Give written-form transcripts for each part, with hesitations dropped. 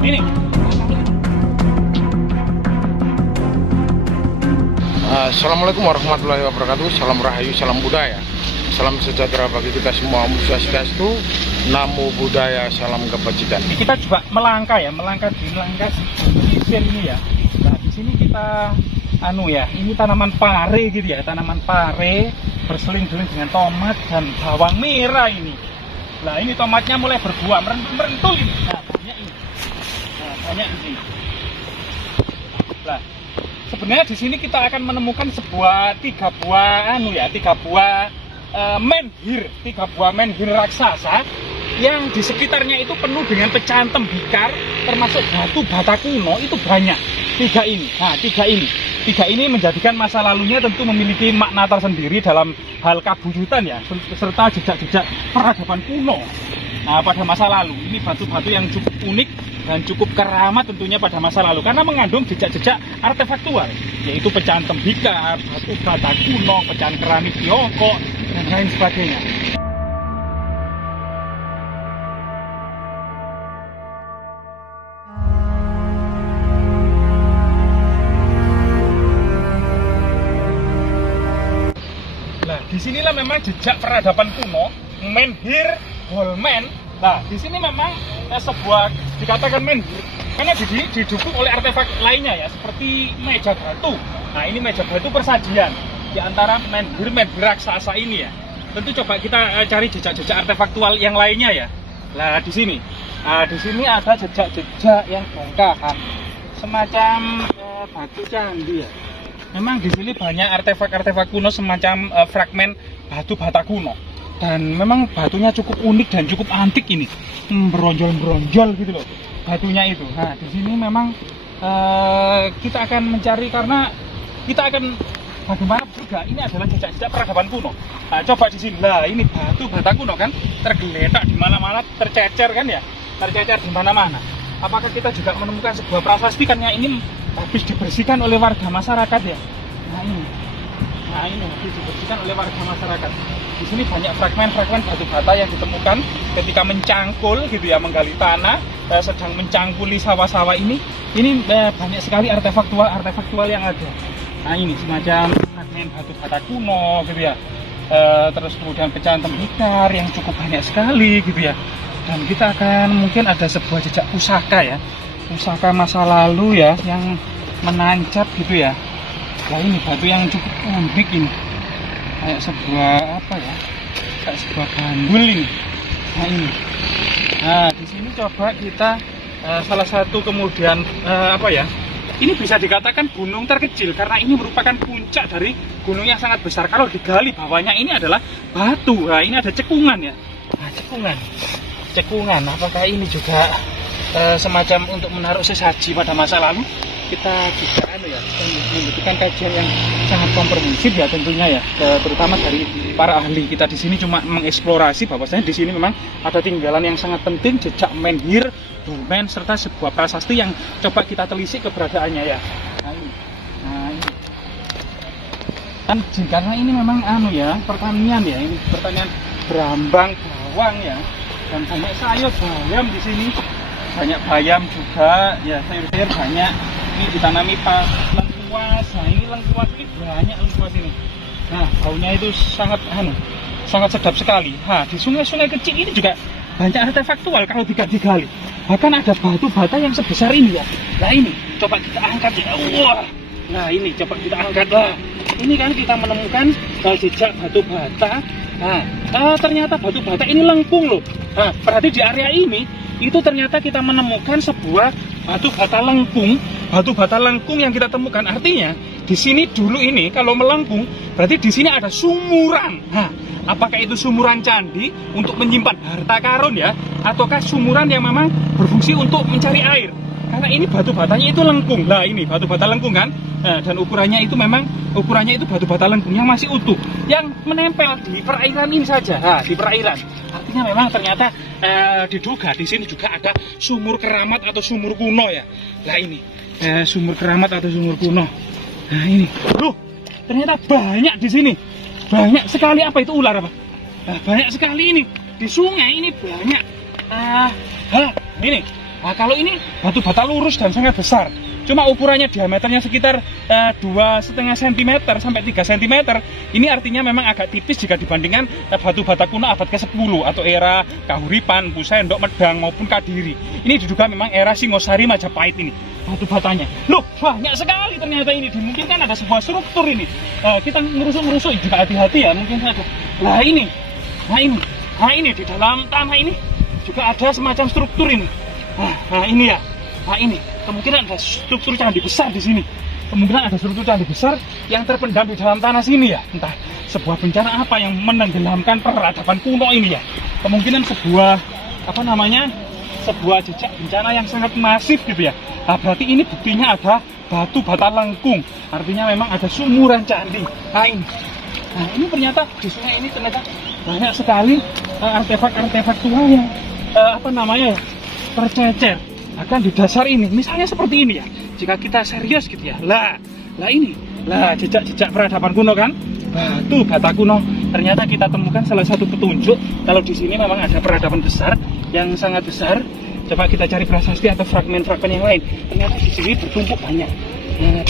Ini. Assalamualaikum warahmatullahi wabarakatuh. Salam rahayu, salam budaya, salam sejahtera bagi kita semua. Om Swastiastu, Namo Buddhaya, salam kebajikan. Kita coba melangkah di langkah pesisir ini ya. Nah di sini kita ini tanaman pare gitu ya, tanaman pare berseling-seling dengan tomat dan bawang merah ini. Nah ini tomatnya mulai berbuah, merentul ini. Nah banyak ini. Nah banyak di sini. Nah sebenarnya di sini kita akan menemukan tiga buah menhir raksasa yang di sekitarnya itu penuh dengan pecahan tembikar, termasuk batu bata kuno itu banyak. Tiga ini menjadikan masa lalunya tentu memiliki makna tersendiri dalam hal kabuyutan ya, serta jejak-jejak peradaban kuno. Nah pada masa lalu ini batu-batu yang cukup unik dan cukup keramat tentunya pada masa lalu karena mengandung jejak-jejak artefaktual, yaitu pecahan tembikar, batu bata kuno, pecahan keramik Tiongkok dan lain sebagainya. Nah, disinilah memang jejak peradaban kuno, menhir Holmen. Nah, di sini memang sebuah dikatakan menhir karena didukung oleh artefak lainnya ya, seperti meja batu. Nah, ini meja batu persajian di antara menhir raksasa ini ya. Tentu coba kita cari jejak-jejak artefaktual yang lainnya ya. Nah, di sini ada jejak-jejak yang bongkahan, semacam batu candi ya. Memang di sini banyak artefak-artefak kuno semacam fragmen batu bata kuno. Dan memang batunya cukup unik dan cukup antik ini, beronjol-beronjol gitu loh batunya itu. Nah di sini memang kita akan mencari karena kita akan bagaimana juga ini adalah jejak-jejak peradaban kuno. Nah coba di sini, lah ini batu bata kuno kan tergeletak di mana-mana, tercecer kan ya, tercecer di mana-mana. Apakah kita juga menemukan sebuah prasasti kan yang ini habis dibersihkan oleh warga masyarakat ya? Nah ini habis dibersihkan oleh warga masyarakat. Di sini banyak fragmen-fragmen batu bata yang ditemukan ketika mencangkul gitu ya, menggali tanah, sedang mencangkuli sawah-sawah ini. Ini banyak sekali artefaktual yang ada. Nah ini semacam fragmen batu bata kuno gitu ya. Terus kemudian pecahan tembikar yang cukup banyak sekali gitu ya. Dan kita akan mungkin ada sebuah jejak pusaka ya, pusaka masa lalu ya yang menancap gitu ya. Nah ini batu yang cukup unik ini, kayak sebuah kayak sebuah gandul ini. Nah ini, di sini coba kita salah satu kemudian ini bisa dikatakan gunung terkecil karena ini merupakan puncak dari gunung yang sangat besar. Kalau digali bawahnya ini adalah batu. Nah ini ada cekungan ya. Nah, cekungan. Apakah ini juga semacam untuk menaruh sesaji pada masa lalu? Kita juga membutuhkan kajian yang sangat komprehensif ya tentunya ya, terutama dari para ahli. Kita di sini cuma mengeksplorasi bahwasanya di sini memang ada tinggalan yang sangat penting, jejak menhir, dolmen, serta sebuah prasasti yang coba kita telisik keberadaannya ya. Nah ini kan karena ini memang pertanian ya, ini pertanian berambang bawang ya, dan banyak sayur bayam di sini, banyak bayam juga ya, sayur-sayur banyak. Ini ditanami lengkuas. Nah ini lengkuas ini banyak lengkuas ini. Nah baunya itu sangat sedap sekali. Nah di sungai-sungai kecil ini juga banyak artefaktual kalau digali. Bahkan ada batu bata yang sebesar ini ya. Nah ini coba kita angkat ya. Wah. Nah ini coba kita angkat lah. Ini kan kita menemukan jejak batu bata. Nah ternyata batu bata ini lengkung loh. Nah berarti di area ini itu ternyata kita menemukan sebuah batu bata lengkung yang kita temukan. Artinya di sini dulu ini kalau melengkung berarti di sini ada sumuran. Nah, apakah itu sumuran candi untuk menyimpan harta karun ya, ataukah sumuran yang memang berfungsi untuk mencari air? Karena ini batu batanya itu lengkung. Lah ini batu bata lengkung kan. Nah, dan ukurannya itu batu bata lengkung yang masih utuh, yang menempel di perairan ini saja. Nah, di perairan. Artinya memang ternyata diduga di sini juga ada sumur keramat atau sumur kuno ya. Lah ini sumur keramat atau sumur kuno. Nah ini, ternyata banyak di sini, banyak sekali. Apa itu ular apa? Nah, banyak sekali ini di sungai ini banyak. Ini Nah, kalau ini batu bata lurus dan sangat besar. Cuma ukurannya diameternya sekitar 2,5 cm sampai 3 cm. Ini artinya memang agak tipis jika dibandingkan batu bata kuno abad ke-10 atau era Kahuripan, Pusendok, Medang maupun Kadiri. Ini diduga memang era Singosari Majapahit ini batu batanya. Loh, banyak sekali ternyata ini. Dimungkinkan ada sebuah struktur ini. Kita ngerusuk-ngerusuk juga hati-hati ya, mungkin saja. Nah ini di dalam tanah ini juga ada semacam struktur ini. Nah ini ya. Nah ini kemungkinan ada struktur candi besar di sini. Kemungkinan ada struktur candi besar yang terpendam di dalam tanah sini ya. Entah sebuah bencana apa yang menenggelamkan peradaban kuno ini ya. Kemungkinan sebuah sebuah jejak bencana yang sangat masif gitu ya. Nah, berarti ini buktinya ada batu bata lengkung. Artinya memang ada sumuran candi. Nah ini ternyata di sungai ini ternyata banyak sekali artefak-artefak tua yang tercecer. Bahkan di dasar ini, misalnya seperti ini ya. Jika kita serius gitu ya, ini jejak-jejak peradaban kuno kan, batu bata kuno. Ternyata kita temukan salah satu petunjuk kalau di sini memang ada peradaban besar yang sangat besar. Coba kita cari prasasti atau fragmen-fragmen yang lain. Ternyata di sini bertumpuk banyak.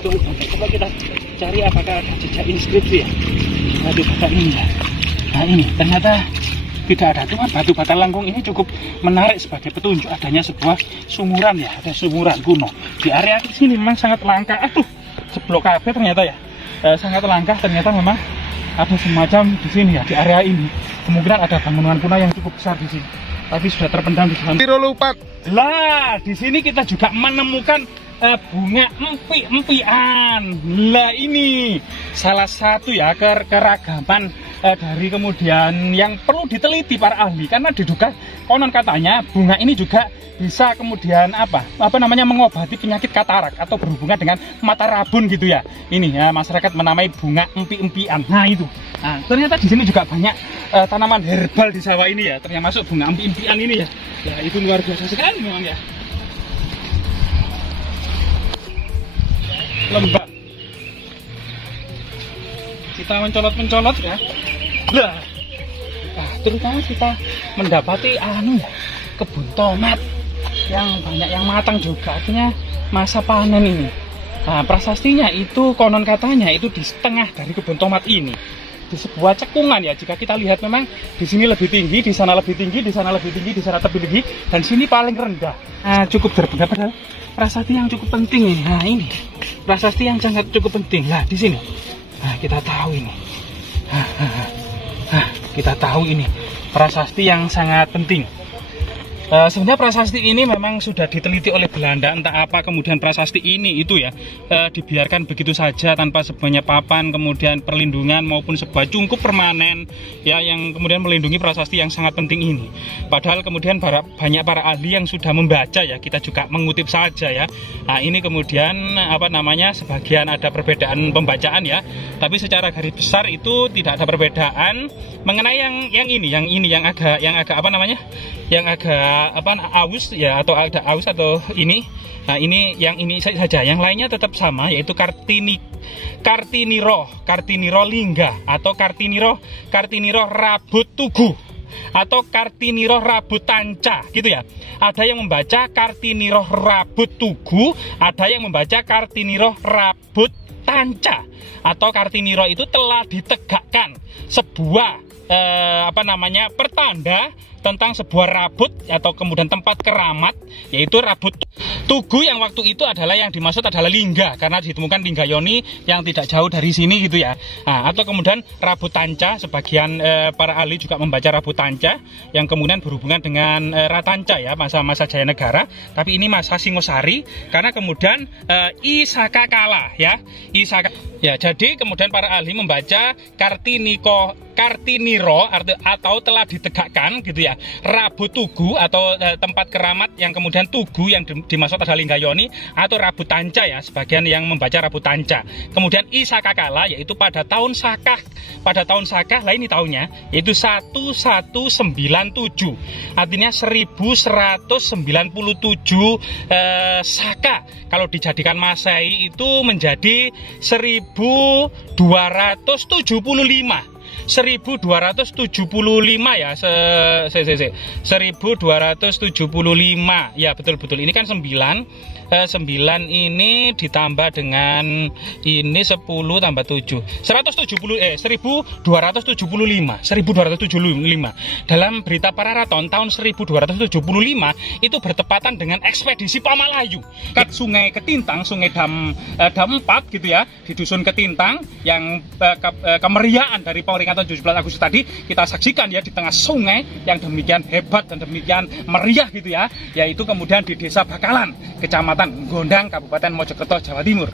Coba kita cari apakah ada jejak inskripsi ya. Batu bata ini ya. Nah ini ternyata tidak ada, cuma batu bata lengkung ini cukup menarik sebagai petunjuk adanya sebuah sumuran ya, ada sumuran kuno di area sini. Memang sangat langka. Jeblok kafe ternyata ya, sangat langka. Ternyata memang ada semacam di sini ya, di area ini. Kemungkinan ada bangunan kuno yang cukup besar di sini, tapi sudah terpendam di dalam. Lah, di sini kita juga menemukan bunga empi-empian. Lah ini salah satu ya keragaman dari kemudian yang perlu diteliti para ahli, karena diduga konon katanya bunga ini juga bisa kemudian mengobati penyakit katarak atau berhubungan dengan mata rabun gitu ya. Ini ya masyarakat menamai bunga empi-empian. Nah itu. Nah, ternyata di sini juga banyak tanaman herbal di sawah ini ya, termasuk bunga empi-empian ini ya. Nah, itu luar biasa sekali memang ya. Lembah. Kita mencolot ya. Terutama kita mendapati kebun tomat yang banyak yang matang juga, artinya masa panen ini. Nah, prasastinya itu konon katanya itu di setengah dari kebun tomat ini, di sebuah cekungan ya. Jika kita lihat memang di sini lebih tinggi, di sana lebih tinggi, di sana lebih tinggi, di sana lebih tinggi, dan sini paling rendah. Nah, cukup berbeda padahal prasasti yang cukup penting ini. Nah, ini prasasti yang sangat cukup penting. Nah, di sini. Nah, kita tahu ini. Kita tahu ini prasasti yang sangat penting. Sebenarnya prasasti ini memang sudah diteliti oleh Belanda, entah apa kemudian prasasti ini itu ya dibiarkan begitu saja tanpa sebuah papan, kemudian perlindungan maupun sebuah cungkup permanen ya yang kemudian melindungi prasasti yang sangat penting ini. Padahal kemudian banyak para ahli yang sudah membaca ya, kita juga mengutip saja ya. Nah, ini kemudian sebagian ada perbedaan pembacaan ya, tapi secara garis besar itu tidak ada perbedaan mengenai yang agak aus ya, atau ada aus atau ini. Nah, ini yang ini saja, yang lainnya tetap sama, yaitu Kartiniro lingga atau Kartiniro rabut tugu atau Kartiniro rabut tanca gitu ya. Ada yang membaca Kartiniro rabut tugu, ada yang membaca Kartiniro rabut tanca, atau Kartiniro itu telah ditegakkan sebuah pertanda tentang sebuah rabut atau kemudian tempat keramat, yaitu rabut tugu, yang waktu itu adalah yang dimaksud adalah lingga karena ditemukan lingga yoni yang tidak jauh dari sini gitu ya. Nah, atau kemudian rabut tanca, sebagian para ahli juga membaca rabut tanca yang kemudian berhubungan dengan Ratanca ya, masa-masa Jaya Negara, tapi ini masa Singosari karena kemudian Isaka kalah ya. Jadi kemudian para ahli membaca Kartiniro atau telah ditegakkan gitu ya, rabut tugu atau tempat keramat, yang kemudian tugu yang dimaksud adalah linggayoni, atau rabut tanca ya, sebagian yang membaca rabut tanca. Kemudian Isaka kala yaitu pada tahun Sakah, lah ini tahunnya yaitu 1197, artinya 1197 Saka. Kalau dijadikan Masehi itu menjadi 1275. 1275 ya, 1275 ya, betul ini kan 9 ini ditambah dengan ini 10 tambah 7 1275 dalam berita Pararaton tahun 1275 itu bertepatan dengan ekspedisi Pamalayu ke Sungai Ketintang, Sungai Dam 4 gitu ya, di Dusun Ketintang yang kemeriahan dari peringatan 17 Agustus tadi kita saksikan ya, di tengah sungai yang demikian hebat dan demikian meriah gitu ya, yaitu kemudian di Desa Bakalan, Kecamatan Gondang, Kabupaten Mojokerto, Jawa Timur.